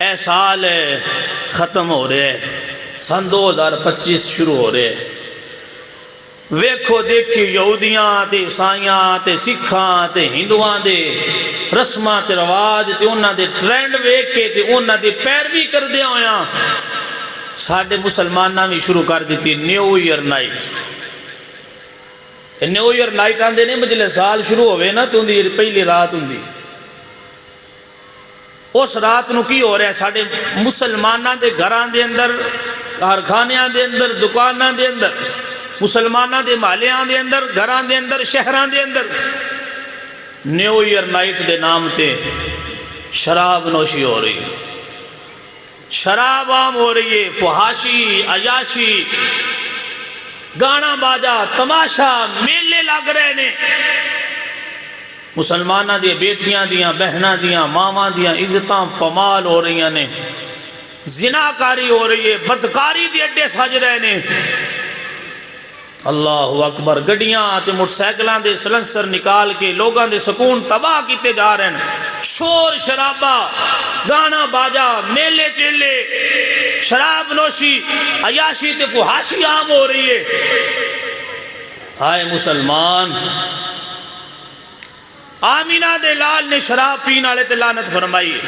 اے سال ختم ہو رہے سن 2025 شروع ہو رہے ویکھو دیکھی یہودیاں تے عیسائیاں تے سکھاں تے ہندوان دے رسماں تے رواج تے انہاں دے ٹرینڈ ویکھ کے تے انہاں دی پیروی کر دیا ہویا ساڈے مسلماناں بھی شروع کر دیتی new year night new year night آندے نے جلے سال شروع ہوئے نا تو اندی پہلی رات ہوندی اس رات نو کی ہو رہا ہے ساڑھے مسلماناں دے گھران دے اندر کارخانیاں دے اندر دکاناں دے اندر مسلماناں دے محلیاں دے اندر گھران دے اندر شہران دے اندر نیو ایئر نائٹ دے نام تے شراب نوشی ہو رہی شراب عام ہو رہی ہے فحاشی عیاشی گانا باجا تماشا میلے لگ رہے نے مسلمانہ دیاں بیٹیاں دیاں بہناں دیاں ماما دیاں عزتاں پمال ہو رہی ہیں زناکاری ہو رہی ہے بدکاری دی اڈے سج رہے نے اللہ اکبر گڑیاں تے موٹر سائیکلاں دے سلنسر نکال کے لوگاں دے سکون تباہ کیتے جا رہے ہیں شور شرابہ گانا باجا میلے چیلے شراب نوشی عیاشی تے فحاشی عام ہو رہی ہے ہائے مسلمان آمینہ دے لال نے شراب پین آلے تے لعنت فرمائی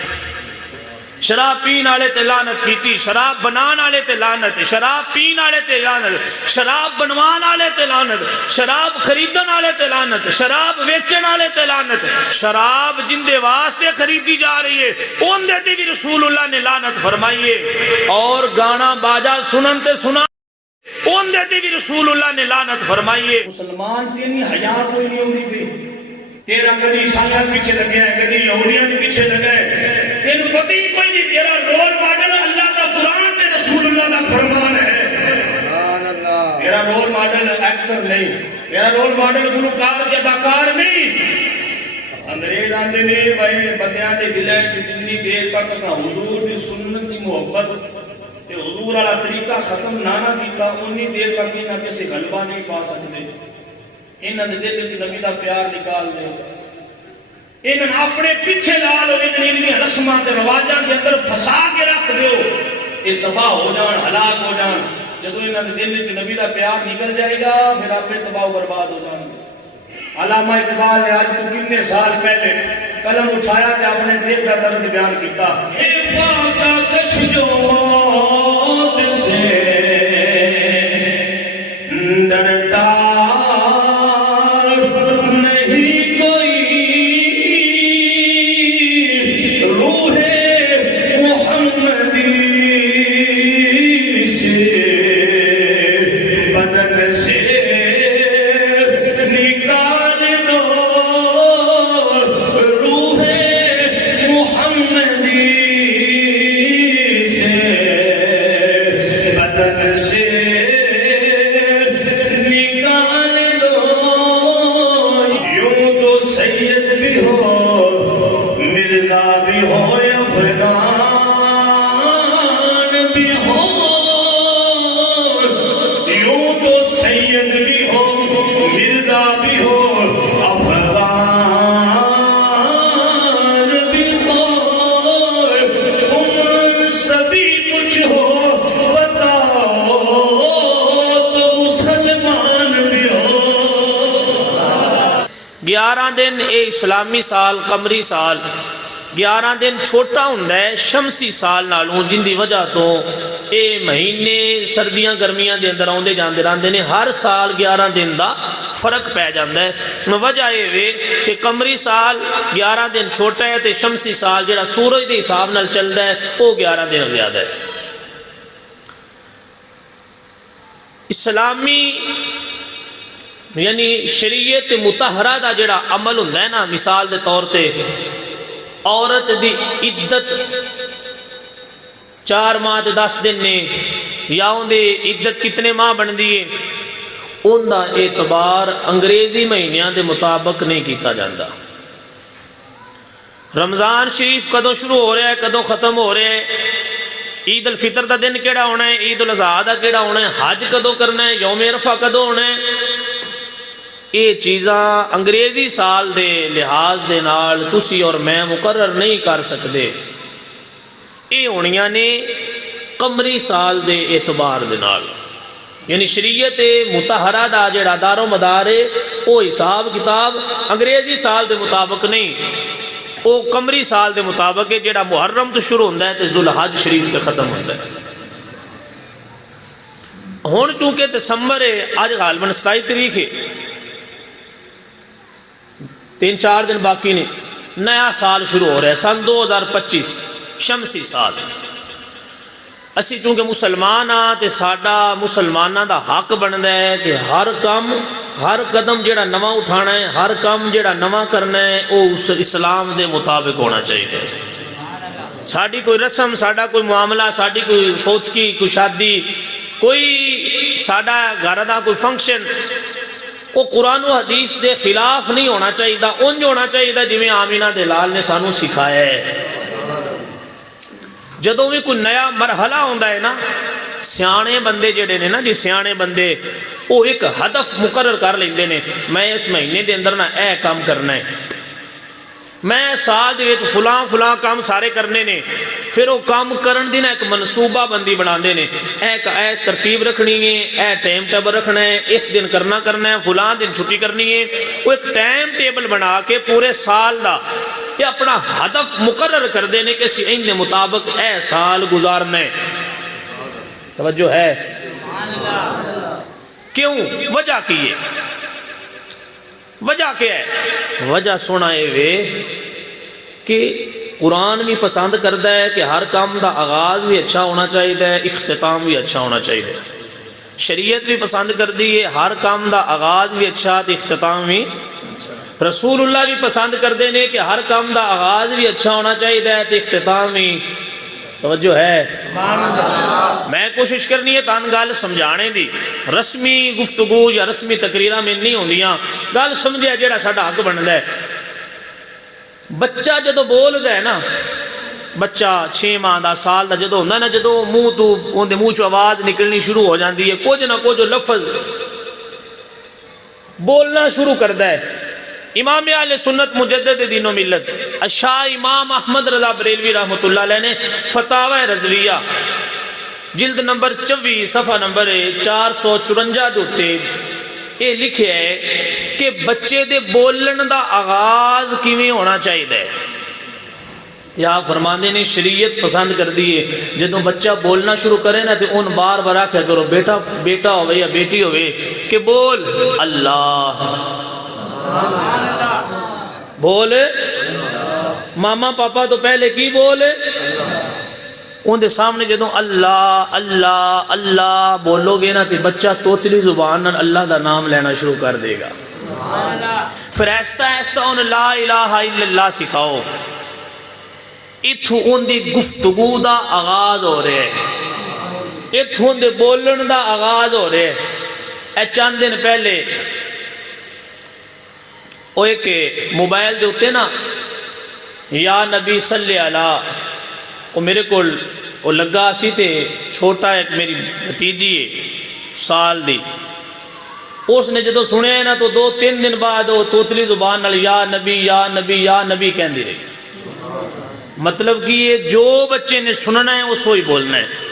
شراب پین آلے تے لعنت کیتی شراب بنان آلے تے لعنت شراب پین آلے تے لعنت شراب بنوان آلے تے لعنت شراب خریدن آلے تے لعنت شراب ویچن آلے تے لعنت شراب جن دے واسطے خریدی جا رہی ہے ان دیتے بھی رسول اللہ نے لعنت فرمائیے اور گانا باجا سنن تے سنا ان دیتے بھی رسول اللہ نے لعنت فرمائیے مسلمان تینی حیاء کوئی نہیں ہوندی بھی تیرا کدی عیسائیاں پیچھے لگے ہیں کدی یہودیاں پیچھے لگے ہیں تیرا پتہ ہی کوئی نہیں تیرا رول ماڈل اللہ کا قرآن تے رسول اللہ کا فرمان ہے تیرا رول ماڈل ایکٹر نہیں تیرا رول ماڈل گلوکار یا اداکار نہیں انگریز آندے نے بھائی بندیاں دے دلیں چ جتنی دیر تک اساں حضور دی سنت دی محبت تے حضور والا طریقہ ختم نہ کیتا انی دیر تک انہاں کسی غلبہ نہیں پا سکتے انہاں دے دل وچ نبی دا پیار نکال دے انہاں اپنے پیچھے لا لو انہاں رسماں تے رواجاں دے اندر پھسا کے رکھ دیو یہ تباہ ہو جان ہلاک ہو جان جدوں انہاں دے دل وچ نبی دا پیار نکل جائے گا پھر اپنے تباہ و برباد ہو جان گے علامہ اقبال نے آج تو کتنے سال پہلے قلم اٹھایا تے اپنے دل کا درد بیان کیتا اے پاکا کش جو موت سے ڈرتا دن اے اسلامی سال قمری سال 11 دن چھوٹا ہوندا ہے شمسی سال نالوں جن دی وجہ تو اے مہینے سردیاں گرمیاں دے اندر آندے جاندے رہندے نے ہر سال 11 دن دا فرق پہ جاندا ہے وجہ یہ وے کہ قمری سال 11 دن چھوٹا ہے تے شمسی سال جڑا سورج دے حساب نال چلدا ہے وہ 11 دن زیادہ ہے اسلامی یعنی شریعت متحرہ دا جڑا عمل ہوندا ہے نا مثال دے طور تے عورت دی عدت 4 ماہ تے 10 دن نے یا ان دی عدت کتنے ماہ بن دیئے ان دا اعتبار انگریزی مہینیاں دے مطابق نہیں کیتا جاندہ رمضان شریف کدوں شروع ہو رہا ہے کدوں ختم ہو رہا ہے عید الفطر دا دن کیڑا ہونا ہے عید الاضحیٰ دا کیڑا ہونا ہے حج کدوں کرنا ہے یوم عرفہ کدوں ہونا ہے یہ چیزاں انگریزی سال دے لحاظ دے نال تسی اور میں مقرر نہیں کر سکتے یہ ہونیاں نے قمری سال دے اعتبار دے نال، یعنی شریعت متحرہ دا جڑا دار و مدار ہے وہ حساب کتاب انگریزی سال دے مطابق نہیں، وہ قمری سال دے مطابق ہے، جڑا محرم تو شروع ہوتا ہے تو ذوالحج شریف تے ختم ہوتا ہے۔ ہون چونکہ دسمبر ہے، آج غالباً 27 تاریخ ہے، 3-4 دن باقی نے، نیا سال شروع ہو رہا ہے، سن 2025 شمسی سال۔ اسی چونکہ مسلمان ہاں تے ساڈا مسلماناں دا حق بندا ہے کہ ہر کام ہر قدم جڑا نواں اٹھانا ہے، ہر کام جڑا نواں کرنا ہے وہ اس اسلام دے مطابق ہونا چاہیے۔ ساڈی کوئی رسم، ساڈا کوئی معاملہ، ساڈی کوئی فوتگی، کوئی شادی، کوئی ساڈا گھر دا کوئی فنکشن وہ قرآن و حدیث دے خلاف نہیں ہونا چاہیے، انج ہونا چاہیے جویں آمینہ دے لال نے سانو سکھایا ہے۔ جدوں بھی کوئی نیا مرحلہ ہوندا ہے نا، سیانے بندے جڑے نے نا جی، سیانے بندے وہ ایک ہدف مقرر کر لیندے نے، میں اس مہینے دے اندر نا اے کام کرنا ہے، میں سال دے وچ فلاں فلاں کام سارے کرنے نے، پھر وہ کام کرن دی نا ایک منصوبہ بندی بناندے نے، اے ترتیب رکھنی ہے، اے ٹائم ٹیبل رکھنا ہے، اس دن کرنا ہے، فلاں دن چھٹی کرنی ہے، وہ ایک ٹائم ٹیبل بنا کے پورے سال دا یہ اپنا ہدف مقرر کر دینے کہ اسی ان دے مطابق اے سال گزارنا ہے۔ توجہ ہے؟ کیوں؟ وجہ کی ہے؟ وجہ کیا ہے؟ وجہ سونا ہے کہ قرآن بھی پسند کرتا ہے کہ ہر کام دا آغاز بھی اچھا ہونا چاہیے، اختتام بھی اچھا ہونا چاہیے۔ شریعت بھی پسند کر دی ہے ہر کام دا آغاز بھی اچھا تے اختتام بھی۔ رسول اللہ بھی پسند کر دینے کہ ہر کام دا آغاز بھی اچھا ہونا چاہیے تے اختتام بھی۔ توجہ ہے؟ میں کوشش کرنی ہے تان گل سمجھانے دی، رسمی گفتگو یا رسمی تقریرہ میں نہیں ہوندیاں، گل سمجھے جیڑا ساڈا حق بندا ہے۔ بچہ جدو بولدا ہے نا، بچہ 6 ماہ دا سال دا جدو ہوندا نا، جدو منہ تو اندے منہ چوں آواز نکلنی شروع ہو جاندی ہے، کچھ نہ کچھ لفظ بولنا شروع کردا ہے۔ امام اہل سنت مجدد دین و ملت شاہ امام احمد رضا بریلوی رحمۃ اللہ علیہ نے فتاوی رضویہ جلد نمبر 24 صفحہ نمبر 454 دوتے یہ لکھے ہے کہ بچے دے بولن دا آغاز کیویں ہونا چاہیے۔ آپ فرماندے نے شریعت پسند کر دیئے جدوں بچہ بولنا شروع کرے نا تو ان بار بار آکھیا کرو بیٹا ہوئے یا بیٹی ہوئے کہ بول اللہ، بول ماما پاپا تو پہلے کی بول ان دے سامنے جدوں اللہ اللہ اللہ بولو گے نا تو بچہ توتلی زبان اللہ دا نام لینا شروع کر دے گا۔ پھر ایستا ان لا الہ الا اللہ سکھاؤ، اتھو ان دی گفتگو دا آغاز ہو رہے ہیں، اتھو ان دے بولن دا آغاز ہو رہے ہیں۔ اے چند دن پہلے وہ ایک موبائل دے ہوتے نا یا نبی صلی اللہ، وہ میرے کو لگا سی تے چھوٹا ایک میری بھتیجی ہے سال دی، اس نے جدو سنے نا تو 2-3 دن بعد وہ توتلی زبان نال یا نبی یا نبی یا نبی کہن دی رہی۔ مطلب کہ یہ جو بچے نے سننا ہے اس وہی بولنا ہے۔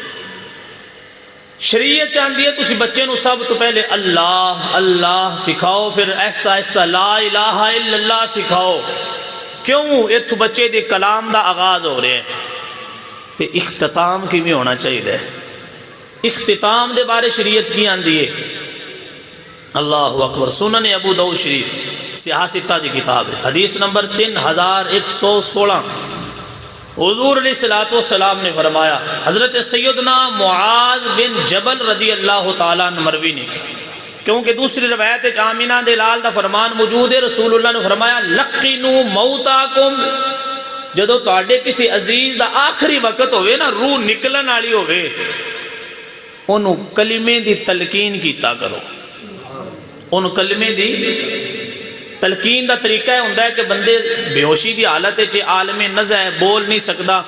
شریعت چاہتی ہے تسی بچے نو سب تو پہلے اللہ اللہ سکھاؤ، پھر ایستا ایستا لا الہ الا اللہ سکھاؤ۔ کیوں؟ اتھو بچے دے کلام دا آغاز ہو رہے ہیں تے اختتام کی بھی ہونا چاہیے۔ اختتام دے بارے شریعت کی آندی ہے؟ اللہ اکبر، سنن ابو داؤد شریف سیاستہ دی کتاب ہے، حدیث نمبر 3116۔ حضور علیہ السلام نے فرمایا، حضرت سیدنا معاذ بن جبل رضی اللہ تعالیٰ عنہ مروی نے، کیونکہ دوسری روایت آمینہ دے لال دا فرمان موجود ہے، رسول اللہ نے فرمایا لقنو موتاکم، جدو تاڑے کسی عزیز دا آخری وقت ہوئے نا، روح نکلن آلی ہوئے، انہوں کلمے دی تلقین کیتا کرو۔ انہوں کلمے دی تلقین دا طریقہ ہوندہ ہے کہ بندے بے ہوشی دی حالت ہے، عالم نزع ہے، بول نہیں سکتا،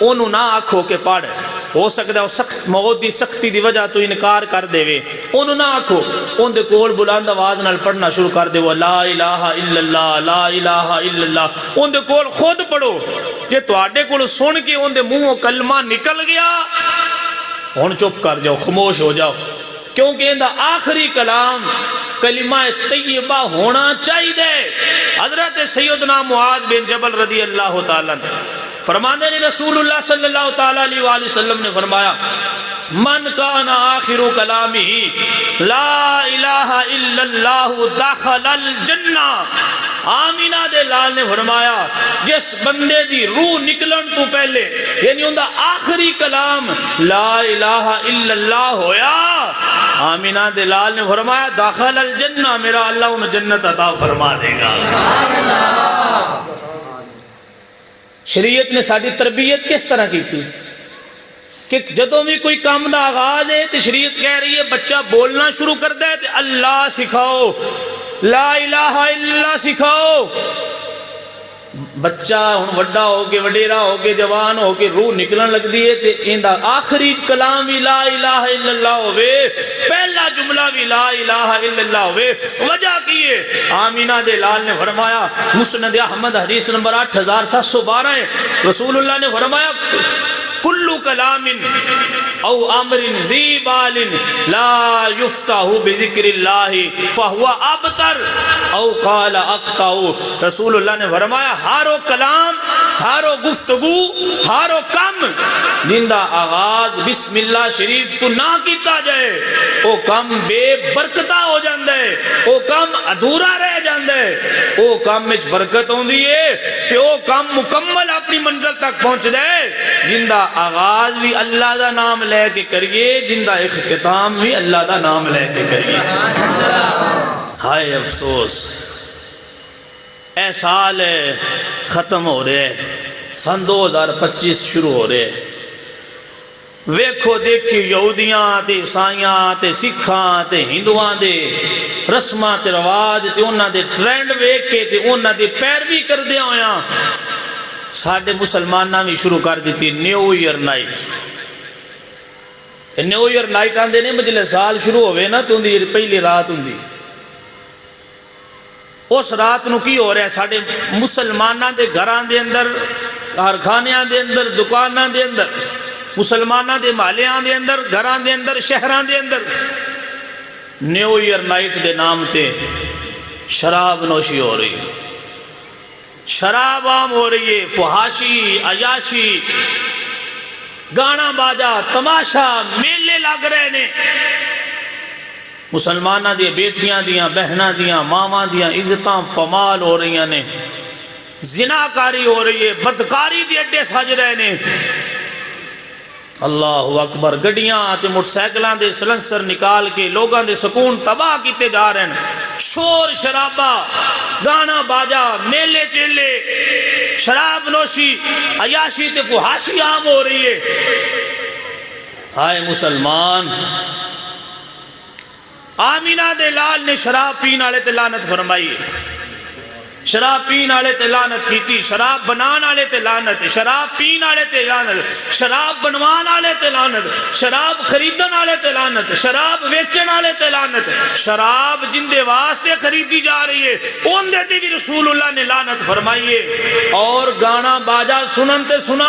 انہوں نہ آنکھوں کے پڑھ ہو سکتا ہے سخت موت دی سختی دی وجہ تو انکار کر دے وے، انہوں نہ آکھو، ان دے کول بلند آواز نال پڑھنا شروع کر دے وہ لا الہ الا اللہ لا الہ الا اللہ، ان دے کول خود پڑھو، جے تواڈے کول سن کے ان دے منہوں کلمہ نکل گیا ہن چپ کر جاؤ، خاموش ہو جاؤ، کیونکہ اندہ آخری کلام کلمہ طیبہ ہونا چاہیے۔ حضرت سیدنا معاذ بن جبل رضی اللہ تعالیٰ فرمانے نے رسول اللہ صلی اللہ تعالیٰ علیہ وآلہ وسلم نے فرمایا من کان آخر کلامی لا الہ الا اللہ دخل الجنہ، آمینہ دے لال نے فرمایا جس بندے دی روح نکلن تو پہلے یعنی اندہ آخری کلام لا الہ الا اللہ ہویا، آمینہ دے لال نے فرمایا داخل الجنہ، میرا اللہ انہیں جنت عطا فرما دے گا۔ شریعت نے ساری تربیت کس طرح کی تھی کہ جدوں بھی کوئی کام دا آغاز ہے تو شریعت کہہ رہی ہے بچہ بولنا شروع کر دے تو اللہ سکھاؤ، لا الہ الا اللہ سکھاؤ۔ بچہ ہن وڈا ہو کے وڈیرا ہو کے جوان ہو کے روح نکلن لگ دیئے تے ایندہ آخری کلام بھی لا الہ الا اللہ ہوئے، پہلا جملہ بھی لا الہ الا اللہ ہوئے۔ وجہ کیے آمینہ دے لال نے فرمایا مسند احمد حدیث نمبر 8712 ہے، رسول اللہ نے فرمایا کلو کلام او امر ذی بال لا یفتح بذکر اللہ فہو ابتر او قال اقطع، رسول اللہ نے فرمایا ہارو کلام، ہارو گفتگو، ہارو کم جن دا آغاز بسم اللہ شریف تو نہ کیتا جائے او کم بے برکتہ ہو جاندے، او کم ادھورا رہ جاندے، او کم میں برکت ہوں دیئے تے او کم مکمل اپنی منزل تک پہنچ دے جن دا آغاز بھی اللہ دا نام لے کے کریے، جن دا اختتام بھی اللہ دا نام لے کے کریے۔ ہائے افسوس اے سال ختم ہو رہے، سن 2025 شروع ہو رہے، ویکھو دیکھی یہودیاں تے عیسائیاں تے سکھاں تے ہندوان دے رسماں تے رواج تے انہاں دے ٹرینڈ ویکھ کے تے انہاں دے پیروی کر دیا ہویاں، ساڑھے مسلمانہ بھی شروع کر دیتی new year night. New year night آندے نے مجلے سال شروع ہوئے نا تو اندھی پہلی رات اندھی، اس رات نو کی ہو رہا ہے ساڑھے مسلمانہ دے گھران دے اندر، کارخانیاں دے اندر، دکاناں دے اندر، مسلمانہ دے محلیاں دے اندر، گھران دے اندر، شہران دے اندر نیو ایئر نائٹ دے نام تے شراب نوشی ہو رہی ہے، شراب عام ہو رہی ہے، فحاشی، عیاشی، گانا باجا، تماشا، میلے لگ رہے نے، مسلمانہ دے بیٹیاں دیاں، بہناں دیاں، ماما دیاں عزتاں پمال ہو رہی نے، زناکاری ہو رہی ہے، بدکاری دی اڈے سج رہے نے، اللہ اکبر، گڑیاں تے موٹر سائیکلاں دے سلنسر نکال کے لوگاں دے سکون تباہ کیتے جا رہے ہیں، شور شرابہ، گانا باجا، میلے چیلے، شراب نوشی، عیاشی تے فحاشی عام ہو رہی ہے۔ آئے مسلمان، آمینہ دے لال نے شراب پین آلے تے لعنت فرمائی، شراب پین آلے تے لعنت کیتی، شراب بنان آلے تے لعنت، شراب پین آلے تے لعنت، شراب بنوان آلے تے لعنت، شراب خریدن آلے تے لعنت، شراب ویچن آلے تے لعنت، شراب جن دے واسطے خریدی جا رہی ہے ان دے بھی رسول اللہ نے لعنت فرمائیے، اور گانا باجا سنن تے سنا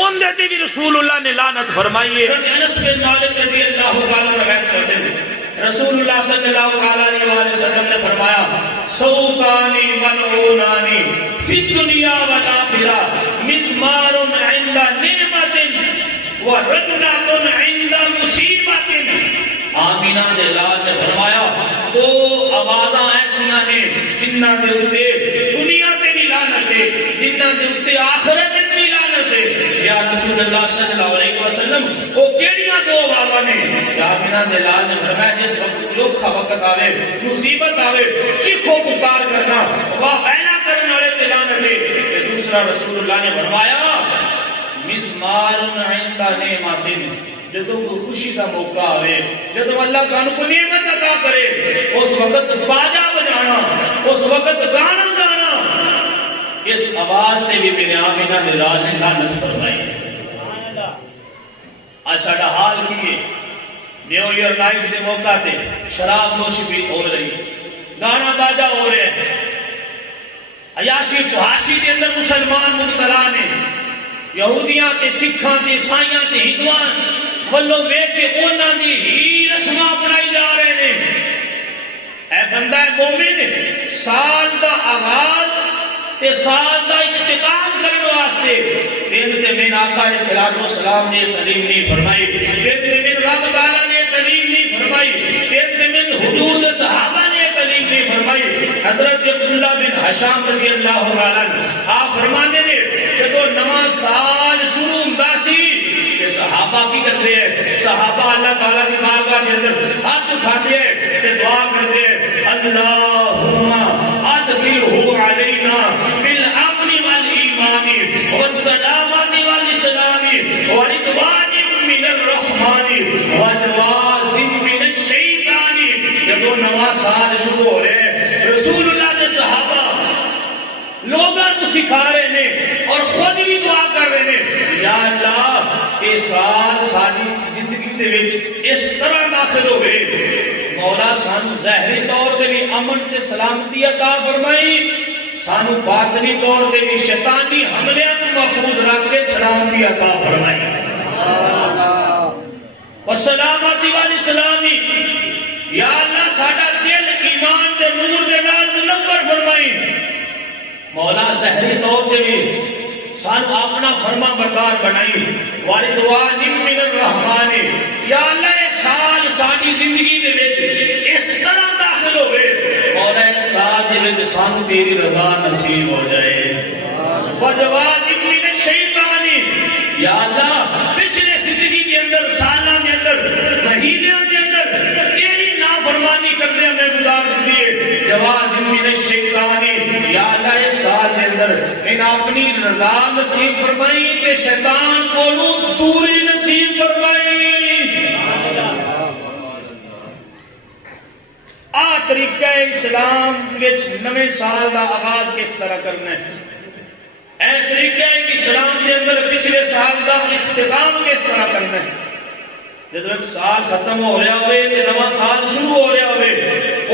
ان دے بھی رسول اللہ نے لعنت فرمائیے۔ انس بن مالک رضی اللہ تعالیٰ روایت کرتے ہیں رسول اللہ صلی اللہ علیہ وآلہ وسلم نے فرمایا صوتانی ملعونانی فی الدنیا والآخرہ مزمار عند نعمت ورنت عند مصیبت۔ آمینہ دے لال نے فرمایا دو آوازاں ایسیاں نے جنہ دے اتے دنیا تے بھی لعنت ہے، جنہ دے اتے آخرت بھی لعنت ہے۔ یا رسول اللہ صلی اللہ علیہ وسلم وہ کیڑیاں دو آوازاں نے؟ آمینہ دے لال نے فرمایا جس وقت لوکھا وقت آوے، مصیبت آوے، چیخو پکار کرنا، واہ اعلیٰ کرنے والے تے لعنت ہے۔ دوسرا رسول اللہ نے فرمایا مزمار عند نعمت، جدوں کو خوشی کا موقع آوے، جدوں اللہ کا کو نعمت عطا کرے، اس وقت باجا بجانا، اس وقت گانا گانا، اس آواز نے بھی میرے آمینہ دلال نے لعنت فرمائی۔ نیو ایئر نائٹ کے موقع تے شراب نوشی بھی ہو رہی، گانا باجا ہو رہے ہیں، عیاشی فحاشی کے اندر مسلمان مبتلا نے، یہودیاں تے سکھاں تے عیسائیاں تے ہندواں ولوں ویکھ کے انہاں دی ہی رسماں بنائی جا رہے نے۔ اے بندہ مومن، سال دا آغاز تے سال دا اختتام کرنے واسطے دین تے میں آقا علیہ الصلوۃ والسلام نے تعلیم نہیں فرمائی، دین تے میں رب تعالی نے تعلیم نہیں فرمائی، دین تے میں حضور دے صحابہ نے تعلیم نہیں فرمائی۔ حضرت عبداللہ بن حشام رضی اللہ عنہ آپ فرماتے نے جدو نواں سال شروع ہوندا سی کہ صحابہ کی کرتے ہیں، صحابہ اللہ تعالیٰ کی بارگاہ کے اندر ہاتھ اٹھاتے ہیں تے دعا کرتے ہیں، اللہم ادخلہ علینا بالامن والایمان والسلامت والاسلام ورضوان من الرحمن وجواز من الشیطان۔ جدو نواں سال شروع ہو رہے ہیں، رسول اللہ کے صحابہ لوگاں کو سکھا رہے ہیں اور خود بھی دعا کر رہے ہیں، یا اللہ اے سال ساری زندگی دے وچ اس طرح داخل ہوئے، مولا سانو ظاہری طور تے بھی امن تے سلامتی عطا فرمائی، سانو باطنی طور تے بھی شیطانی حملیاں تو محفوظ رکھ کے سلامتی عطا فرمائی، والسلامتی والاسلامی۔ یا اللہ ساڈا دل ایمان تے نور دے نال منور فرمائی، مولا ظاہری طور تے بھی سانو اپنا فرما بردار بنائی، ورضوان من الرحمن۔ یا اللہ اے سال ساری زندگی دے وچ اس طرح داخل ہوئے، مولا اس سال دے وچ سانو تیری رضا نصیب ہو جائے، وجواز من الشیطان۔ یا اللہ پچھلے زندگی کے اندر، سالاں کے اندر، مہینیاں کے اندر تیری نافرمانی کرتے ہمیں گزار دیتی ہے، جواز من الشیطان۔ یا اللہ اس سال کے اندر ان اپنی رضا نصیب فرمائی کہ شیطان کو دوری نصیب فرمائی۔ آ طریقہ اسلام وچ نویں سال دا آغاز کس طرح کرنا ہے، اے طریقہ اسلام کے اندر پچھلے سال دا اختتام کس طرح کرنا ہے۔ جب ایک سال ختم ہو رہا ہوئے تے نواں سال شروع ہو رہا ہوئے،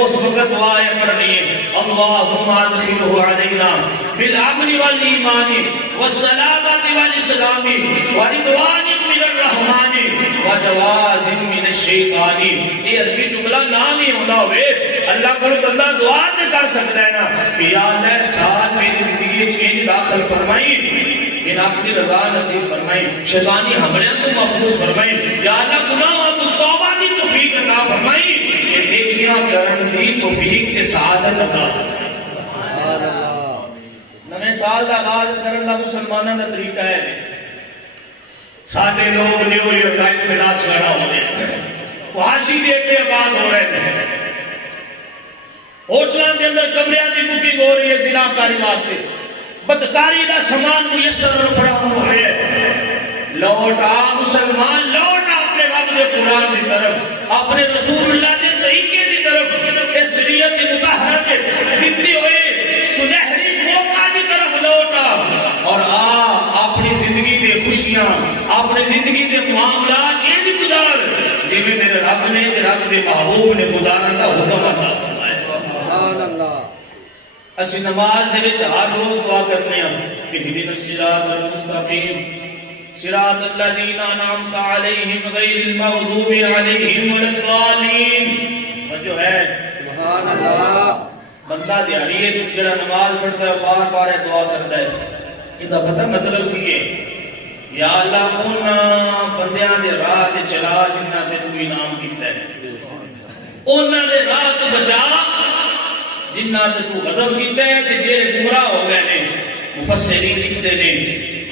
اس وقت دعائیں پڑھنی ہے، اللہم ادخلہ علینا بالامن والایمان والسلامت والاسلام ورضوان من الرحمن وجواز من الشیطان۔ یہ عربی جملہ نام ہی ہونا ہوئے، اللہ کو بندہ دعا تے کر سکتا ہے نا کہ یا اللہ سال میری زندگی چینج داخل فرمائی، ان اپنی رضا نصیب فرمائی، شیطانی حملیاں تو محفوظ فرمائی، یا اللہ گناہوں تو توبہ دی توفیق عطا فرمائی، یہ نیکیاں کرن دی توفیق تے سعادت عطا۔ نویں سال دا آغاز کرن دا مسلماناں دا طریقہ ہے، سارے لوگ نیو ایئر نائٹ میں ناچ گانا ہو رہے ہیں، فحاشی دیکھ کے آباد ہو رہے ہیں، ہوٹلاں کے اندر کمریاں دی بکنگ ہو رہی ہے زنا کاری واسطے، بدکاری دا سامان میسر فراہم ہو رہے ہیں۔ لوٹ آ مسلمان، لوٹ آ اپنے رب دے قرآن دی طرف، اپنے رسول اللہ دے طریقے دی طرف، اس شریعت مطہرہ کے دیتے ہوئے سنہری موقع دی طرف لوٹ آ، اور اپنی زندگی دے خوشیاں، اپنی زندگی دے معاملات یہ بھی گزار جی میں میرے رب نے تے رب دے محبوب نے گزارن دا حکم عطا فرمایا۔ سبحان اللہ۔ اسی نماز دے وچ ہر روز دعا کرنے ہیں، اہدنا الصراط المستقیم صراط الذین انعمت علیہم غیر المغضوب علیہم ولا الضالین۔ جو ہے سبحان اللہ، بندہ دیہڑی ہے جڑا نماز پڑھتا ہے بار بار دعا کرتا ہے، یہ پتہ مطلب کی ہے، یا اللہ انہاں بندیاں دے راہ تے چلا جنہاں تے تو انعام کیتا ہے، انہاں دے راہ تو بچا جنہ تے تو غضب کیتا ہے، تے جڑے گمراہ ہو گئے نے، مفسرین لکھتے نے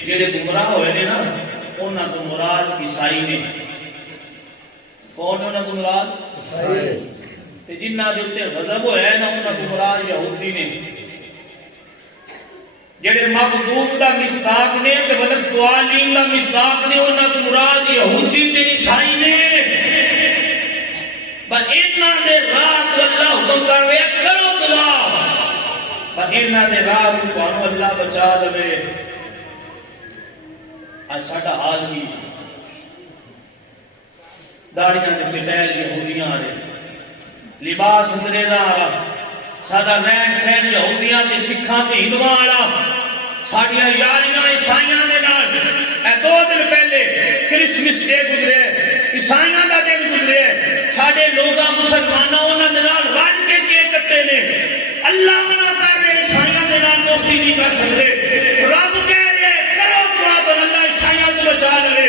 جڑے گمراہ ہوئے نے نا انہاں تو مراد عیسائی نے۔ کون انہاں تو مراد؟ عیسائی۔ تے جنہ دے اوتے غضب ہویا ہے نا انہاں تو مراد یہودی نے، جڑے مغضوب دا مصداق نے تے ولد ضالین دا مصداق نے، انہاں تو مراد یہودی تے عیسائی نے۔ پر انہاں دے راہ تو اللہ حکم کر رہے کرو دعا، پر انہاں دے راہ تو اللہ بچا دے۔ آج ساڈا حال کی داڑیاں دے سٹائل یہودیاں آرے لباس انگریزاں آرا سادہ رہن سہن یہودیاں تے سکھاں تے ہندواں آرا ساڑیاں یاریاں عیسائیاں دے نال اے 2 دن پہلے کرسمس ڈے گزرے عیسائیاں دا دن گزرے ساڑے لوگاں مسلماناں انہاں دے نال رل کے کیک کٹے نے اللہ منع کر رہے عیسائیاں دے نال دوستی نہیں کر سکتے رب کہہ رہے کرو دعا تو اللہ عیسائیاں تو بچا لے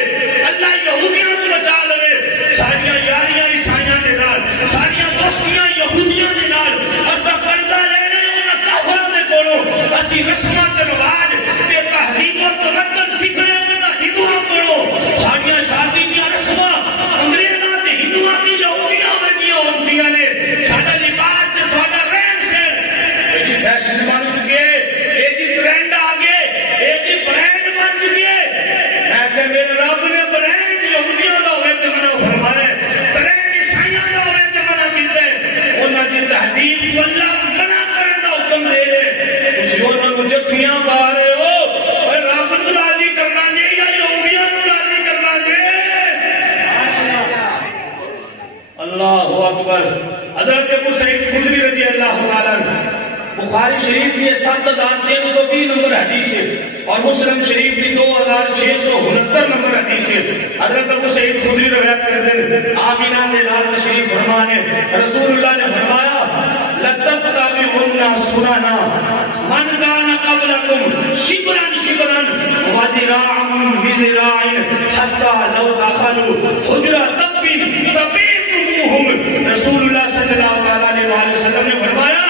اللہ یہودیاں تو بچا لے ساڑیاں یاریاں عیسائیاں دے نال ساڑیاں دوستیاں یہودیاں دے نال اسا قرضہ لے رہے انہاں کافراں دے کولوں اسی رسماں رواج تے تہذیب و تمدن سیکھ رہے انہاں ہندوؤں کولوں ساڑیاں شادی دیاں رسماں انگریزاں تے ہندوؤں تے یہودیاں ورگیاں ہو چکیاں نے ساڈا لباس تے ساڈا رہن سہن یہ فیشن بن چکے یہ جی ٹرینڈ آ گئے یہ جی برانڈ بن چکے میں کہ میرے رب نے برانڈ یہودیاں دا ہوئے تے منع فرمایا برانڈ عیسائیاں دا ہوئے تے منع کیتا ہے انہاں دی تہذیب کو اللہ منع کرن دا حکم دے رہے تسی انہاں کو جفیاں پا رہے ہو اور رب نو راضی کرنا نہیں یا یہودیاں نو راضی کرنا نہیں اللہ اکبر حضرت ابو سعید خدری رضی اللہ تعالیٰ عنہ بخاری شریف کی 7320 نمبر حدیث ہے اور مسلم شریف کی 2669 نمبر حدیث ہے حضرت ابو سعید خدری روایت کرتے ہیں آمینہ نے لال شریف فرمانے رسول اللہ نے فرمایا لَتَتَّبِعُنَّ سُنَنَ مَنْ كَانَ قَبْلَكُمْ شِبْرًا شِبْرًا وَذِرَاعًا بِذِرَاعٍ حَتَّى لَوْ دَخَلُوا حُجْرَ طَبٍّ تَبِعْتُمُوهُمْ رسول اللہ صلی اللہ علیہ وسلم نے فرمایا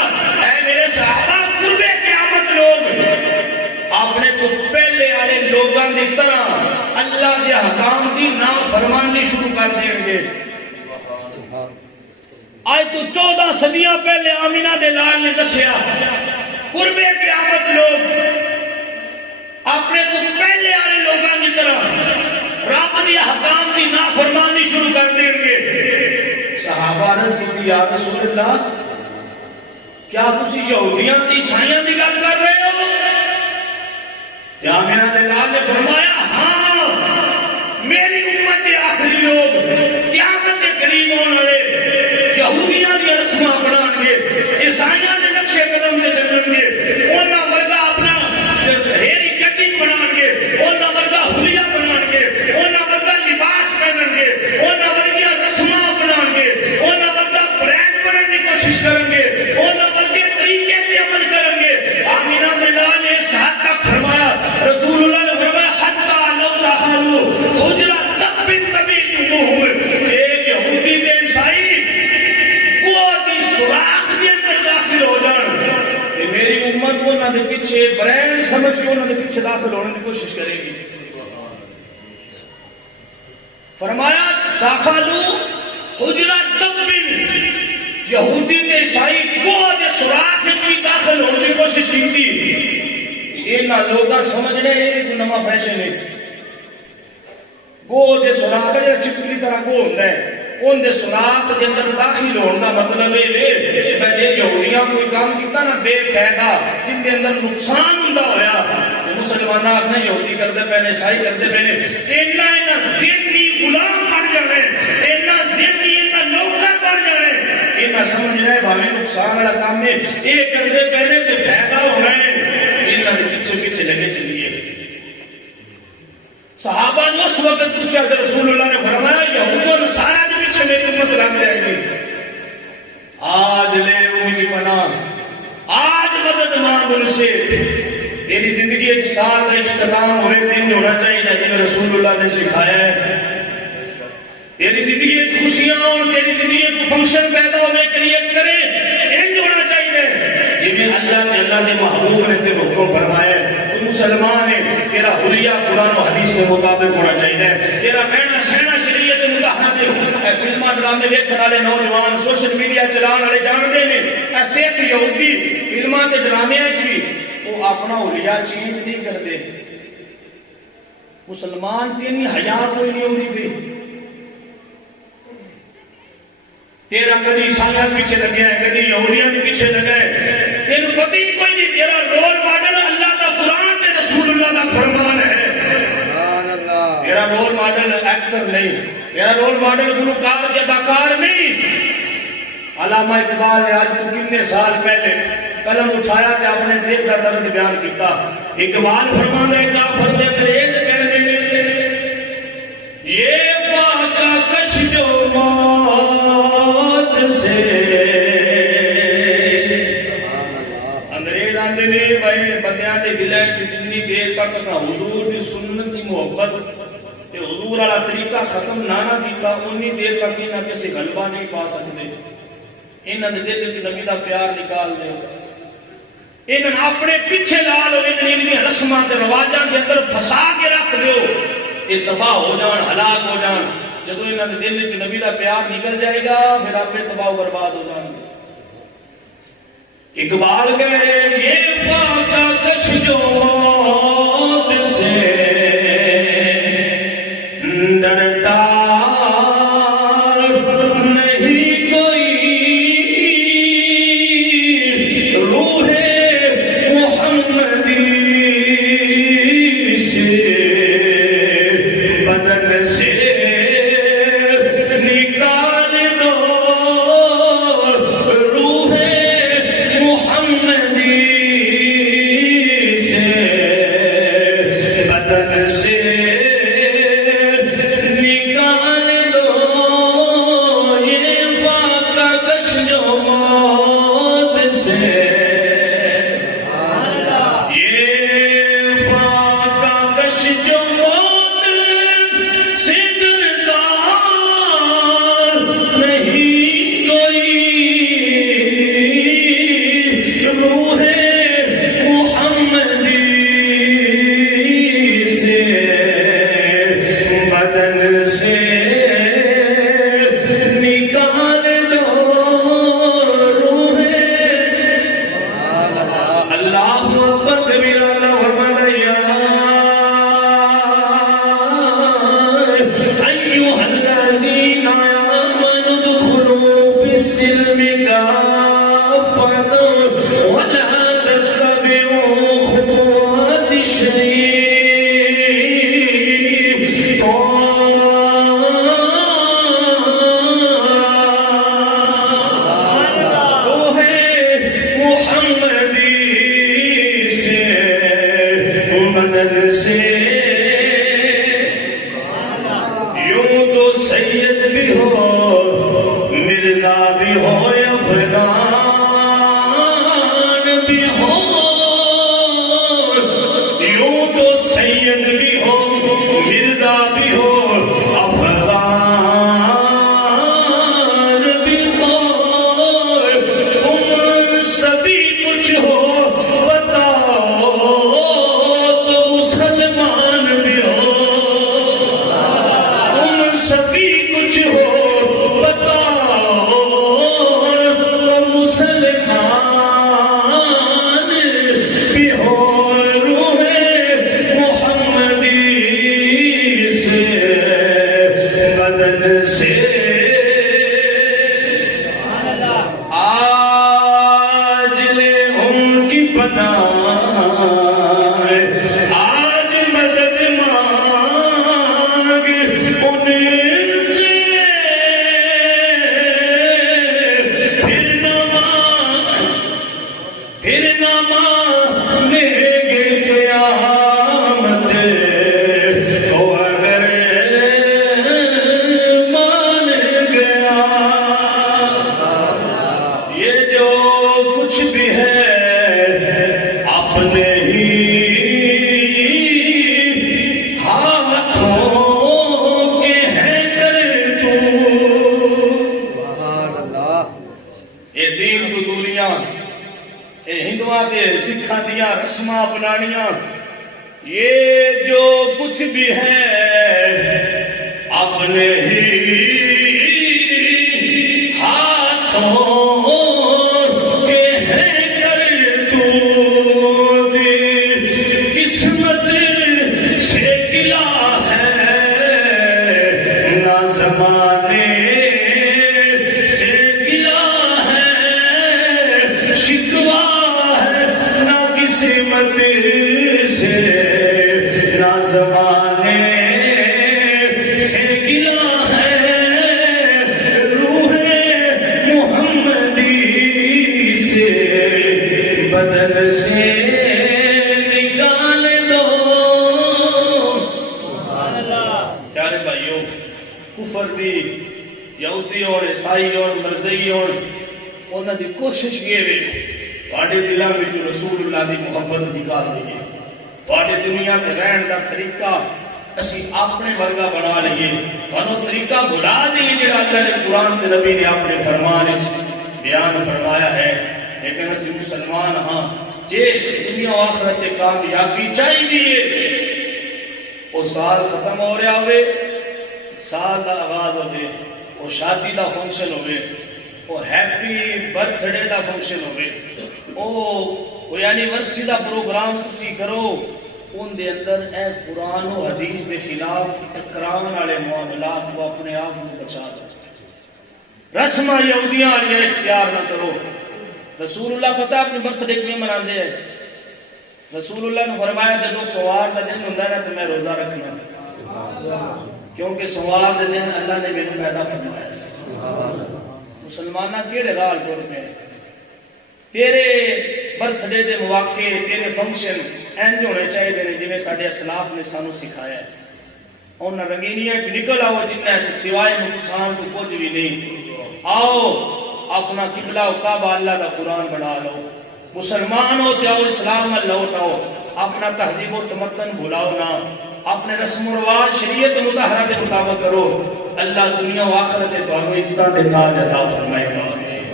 اے میرے صحابہ قربِ قیامت لوگ اپنے تو پہلے والے لوگاں دی طرح اللہ کے حکام دی نافرمانی شروع کر دیں گے آج تو 14 صدیاں پہلے آمینہ دے لال نے دسیا قربِ قیامت لوگ اپنے تو پہلے والے لوگاں دی طرح رب دی حکام دی نافرمانی شروع کر دیں گے صحابہ عرض کی یا رسول اللہ کیا تسی یہودیاں تے عیسائیاں دی گل کر رہے ہو آمینہ دے لال نے فرمایا ہاں میری امت آخری لوگ قیامت کے قریب ہونے والے یہودیاں دی رسماں بنان گے عیسائیاں دے نقشے قدم تے چلن گے انہاں ورگا اپنا ہیری کٹنگ بنان گے انہاں ورگا حلیہ بنان گے انہاں ورگا لباس پہنن گے انہاں ورگیاں رسماں اپنان گے انہاں ورگا برانڈ بنانے کی کوشش کریں گے انہاں ورگے طریقے تے عمل کریں گے آمینہ دے لال نے اس حد تک فرمایا رسول اللہ نے فرمایا حتی لو دخلوا حجرا طبٍ تبعتموہم ایک یہودی تے عیسائی کوئی سوراخ دے اندر داخل ہو جان تے میری امت انہاں دے پیچھے برانڈ سمجھ کے انہاں دے پیچھے داخل ہونے کی کوشش کرے گی فرمایا داخلوا حجرا طبٍ یہودی تے عیسائی کوئی سوراخ میں داخل ہونے کی کوشش کی تھی اینا لوگا سمجھنے ایک نما فیشن ہے گو دے سوراخ ہے چکلی طرح گو ہوتا ہے ان دے سوراخ دے اندر داخل ہونا مطلب ہے میں جے یہودیاں کوئی کام کیتا نا بے فائدہ جن دے اندر نقصان ہوندا ہویا مسلماناں اپنے یہودی کرتے پہنے عیسائی کرتے پہنے اینا ذہنی غلام بن جانے اینا ذہنی اینا نوکر بن جانے اینا سمجھ لے بھاوے نقصان والا کام ہے یہ کرتے پہنے تے فائدہ ہو رہے ہیں پیچھے پیچھے لگے چلیے صحابہ نے اس وقت پوچھا کہ رسول اللہ نے فرمایا یہود و نصارہ کے پیچھے میری امت لگ جائے گی آج لے ان کی پناہ آج مدد مانگ ان سے تیری زندگی ایک ساتھ اختتام ہوئے دن ہونا چاہیے جنہیں رسول اللہ نے سکھایا ہے تیری زندگی ایک خوشیاں اور تیری زندگی ایک فنکشن پیدا ہوئے کریٹ کرے انج ہونا چاہیے جنہیں اللہ نے محبوب نے تیرے حکم فرمایا تو مسلمان ہے تیرا حلیہ قرآن و حدیث کے مطابق ہونا چاہیے تیرا رہنا سہنا شریعت مطابق فلماں ڈرامے دیکھنے والے نوجوان سوشل میڈیا چلانے والے جانتے ہیں ایسے ایک یہودی فلماں تے ڈرامے بھی وہ اپنا حلیہ چینج نہیں کرتے مسلمان تین حیا کوئی نہیں ہوتی بھی تیرا کدی عیسائیاں پیچھے لگیا ہے کدی یہودیاں کے پیچھے لگا ہے تیرے پتہ ہی کوئی نہیں تیرا رول ماڈل اللہ کا قرآن تے رسول اللہ کا فرمان ہے تیرا رول ماڈل ایکٹر نہیں میرا رول ماڈل گلوکار کے اداکار نہیں. علامہ اقبال نے آج تو کتنے سال پہلے قلم اٹھایا کہ اپنے دل کا درد بیان کیتا. اقبال فرماتا ہے کافر نے انگریز کہنے لگے یہ واقعہ کش جو موت سے. انگریز آندے نے بھائی بندیاں دے دلیں چ جتنی دیر تک اساں حضور دی سنت دی محبت تے حضور والا طریقہ ختم نہ کیتا انی دیر تک انہاں کسی غلبہ نہیں پا سکتے. انہاں دے دل وچ نبی دا پیار نکال دے. انہاں اپنے پیچھے لال ہوئے جنہیں رسماں تے رواجاں دے اندر پھسا کے رکھ دیو یہ تباہ ہو جان ہلاک ہو جان. جدوں انہاں دے دل وچ نبی دا پیار نکل جائے گا پھر آپ تباہ و برباد ہو جان گے. اقبال کہے یہ واقعہ کش جو موت سے ڈرتا یہ جو کچھ بھی ہے اپنے ہی ہاتھوں کے ہیں کر تو قسمت سے گلا ہے نہ زمانے سے گلا ہے شکوا ہے نہ قسمت سے نہ زمانے سے گلا ہے کفر دی یہودی اور عیسائی اور مرزئی اور انہاں دی کوشش یہ ہے تواڈے دلاں وچ رسول اللہ دی محبت نکال دئیے، تواڈے دنیا تے رہن دا طریقہ اسی اپنے ورگا بنا لئیے، وہ طریقہ بھلا دئیے جڑا اللہ نے قرآن تے نبی نے اپنے فرمان وچ بیان فرمایا ہے۔ لیکن اسی مسلمان ہاں جے دنیا و آخرت تے کامیابی چاہیے وہ سال ختم ہو رہا ہوئے، سال دا آغاز ہوئے، وہ شادی دا فنکشن ہوئے، وہ happy birth day the function ہوئے، وہ اینیورسری دا پروگرام تسی کرو، ان دے اندر اے قرآن و حدیث دے خلاف ٹکران والے معاملات کو اپنے آپ کو بچا دو، رسمہ یہودیاں والی اختیار نہ کرو۔ رسول اللہ پتہ اپنی برتھ ڈے کیوں مناندے ہیں؟ رسول اللہ نے فرمایا جب سوار دا دن ہوندا ہے نا تو میں روزہ رکھنا، کیونکہ سوار دے دن اللہ نے میرے پیدا فرمایا سی۔ مسلمانہ کیڑے رال گور میں تیرے برتھ ڈے دے مواقع تیرے فنکشن اینج ہونے چاہیے جویں ساڈے اسلاف نے سانو سکھایا ہے، انہاں رنگینیاں چ نکل آؤ جنہاں چ سوائے نقصان کو کچھ بھی نہیں، آؤ اپنا قبلہ و کعبہ اللہ کا قرآن بنا لو، مسلمان ہو جاؤ اسلام لوٹ آؤ، اپنا تہذیب و تمدن بھلاؤ نہ، اپنے رسم و رواج شریعت مطہرہ کے مطابق کرو، اللہ دنیا و آخرت تانوں عزت دے تاج عطا فرمائے گا۔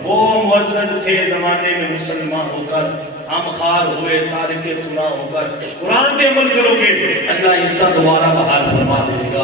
وہ موزد تھے زمانے میں مسلمان ہو کر، ہم خار ہوئے تارک خدا ہو کر، قرآن پہ عمل کرو گے اللہ عزت دوبارہ بحال فرما دے گا۔